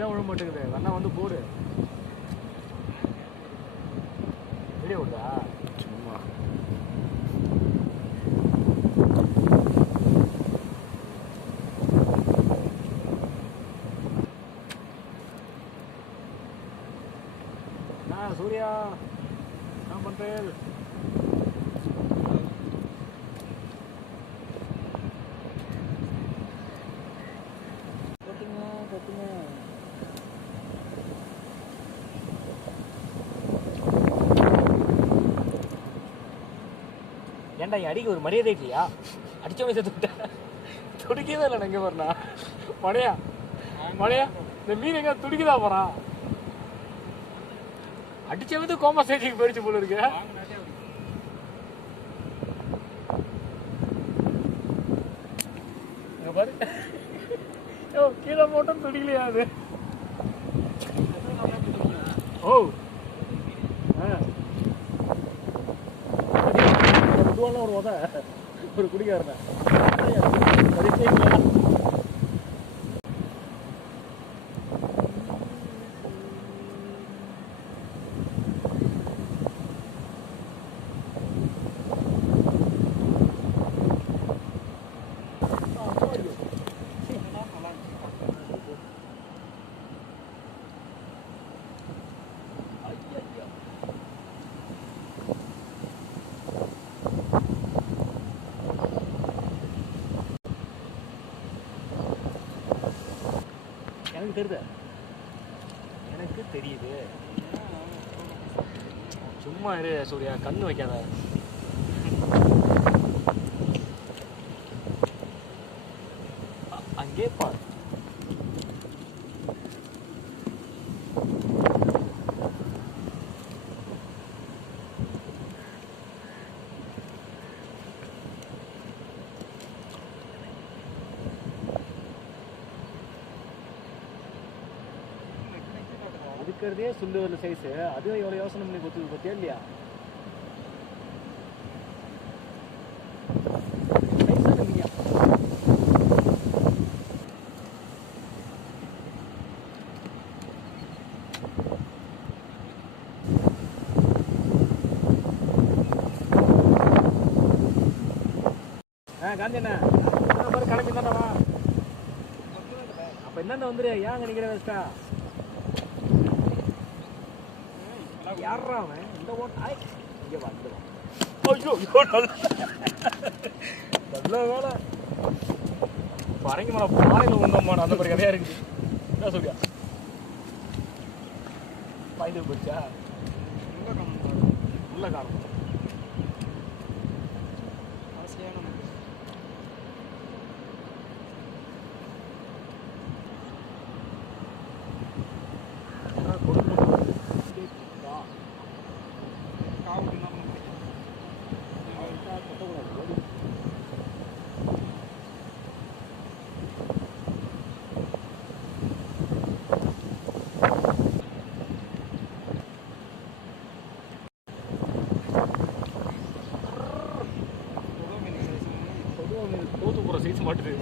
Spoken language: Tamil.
தான் விழ மாட்டேங்குது. அண்ணா வந்து போடு. வீடியோ விடுதா சும்மா. நான் சூர்யா என்ன பண்ணுறேன் ஏன்டா என் அடிக்க ஒரு மரியாதை இல்லையா? அடிச்சவனே செத்து விட்டேன் துடிக்கவே இல்லை எங்கே போறா மழையா? மழையா? இந்த மீன் எங்க துடிக்குதா போறான் அடிச்சவது கோமா ஸ்டேஜுக்கு போயிடுச்சு போல இருக்கு. பாரு. ஓ கீழே போட்டோம் துடிக்கலையா அது? ஓ. பொதுவான ஒரு உத ஒரு குடிக்காரன் எனக்கு தெரியுது. எனக்கு தெரியுது. சும்மா இரு சூர்யா. கண்ணு வைக்காத. அங்கே பார். இருக்கிறதே சுண்டு வரல சைஸ் அதுவே எவ்வளோ யோசனை பண்ணி கொடுத்தது பார்த்தியா இல்லையா? ஆ காந்தி அண்ணா. என்ன கிளம்பி தானே அப்போ என்னென்ன வந்துரு? ஏன் நினைக்கிற நிற்கிற வேஸ்ட்டா யாரா அவன்? இந்த ஓட்ட இங்கே வா இங்கே வா. ஐயோ நல்ல வேலை. பரங்கி மலை பாறையில் உண்டம்மான அந்த மாதிரி கதையா இருக்குது என்ன சொல்லியா பாய்ந்து போச்சா? உள்ள காணும். தோத்து போகிற சைஸ் மாட்டுது.